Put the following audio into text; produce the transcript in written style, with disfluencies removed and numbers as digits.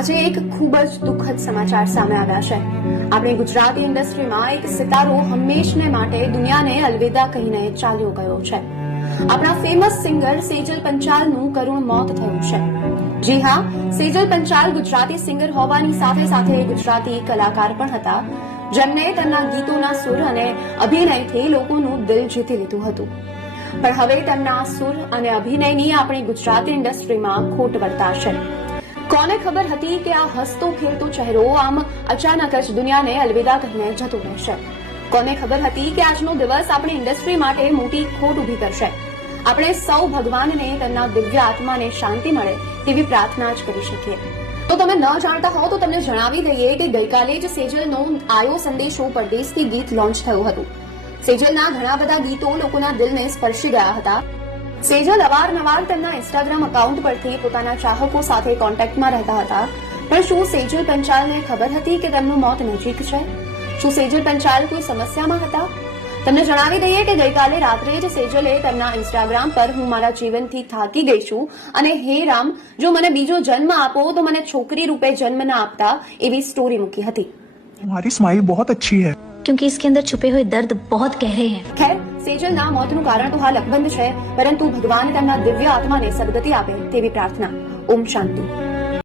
આજે એક ખૂબ જ દુઃખદ સમાચાર સામે આવ્યા છે। આપણી ગુજરાતી ઇન્ડસ્ટ્રીમાં એક સિતારો હંમેશને માટે દુનિયાને અલવિદા કહીને ચાલ્યો ગયો છે। આપણા ફેમસ સિંગર સેજલ પંચાલનું કરુણ મોત થયું છે। જી હા, સેજલ પંચાલ ગુજરાતી સિંગર હોવાની સાથે સાથે ગુજરાતી કલાકાર પણ હતા, જેમને તેમના ગીતોના સુર અને અભિનયથી લોકોનું દિલ જીતી લીધું હતું। પણ હવે તેમના સુર અને અભિનયની આપણી ગુજરાતી ઇન્ડસ્ટ્રીમાં ખોટ વર્તાશે। કોને ખબર હતી કે આ હસતો ખેલતો ચહેરો આમ અચાનક જ દુનિયાને અલવિદા કહીને જતો રહેશે? કોને ખબર હતી કે આજનો દિવસ આપણી ઇન્ડસ્ટ્રી માટે મોટી ખોટ ઊભી કરશે? આપણે સૌ ભગવાનને તેમના દિવ્ય આત્માને શાંતિ મળે તેવી પ્રાર્થના જ કરી શકીએ। તો તમે ન જાણતા હો તો તમને જણાવી દઈએ કે ગઈકાલે જ સેજલનો આયો સંદેશો પરદેશથી ગીત લોન્ચ થયું હતું। સેજલના ઘણા બધા ગીતો લોકોના દિલને સ્પર્શી ગયા હતા। સેજલ અવારનવાર તેમના ઇન્સ્ટાગ્રામ એકાઉન્ટ પરથી પોતાના ચાહકો સાથે કોન્ટેક્ટમાં રહેતા હતા, પણ શું સેજલ પંચાલને ખબર હતી કે તેમનું મોત નજીક છે? શું સેજલ પંચાલ કોઈ સમસ્યામાં હતા? તમને જણાવી દઈએ કે ગઈકાલે રાત્રે જ સેજલે તેમના ઇન્સ્ટાગ્રામ પર હું મારા જીવનથી થાકી ગઈ છું અને હે રામ, જો મને બીજો જન્મ આપો તો મને છોકરી રૂપે જન્મ ન આપતા એવી સ્ટોરી મૂકી હતી। तुम्हारी स्माइल बहुत अच्छी है क्योंकि इसके अंदर छुपे हुए दर्द बहुत गहरे हैं। ખેર, સેજલના મોતનું કારણ તો હાલ અકબંધ છે, પરંતુ ભગવાન તેમના દિવ્ય આત્માને સદગતિ આપે તેવી પ્રાર્થના। ઓમ શાંતિ।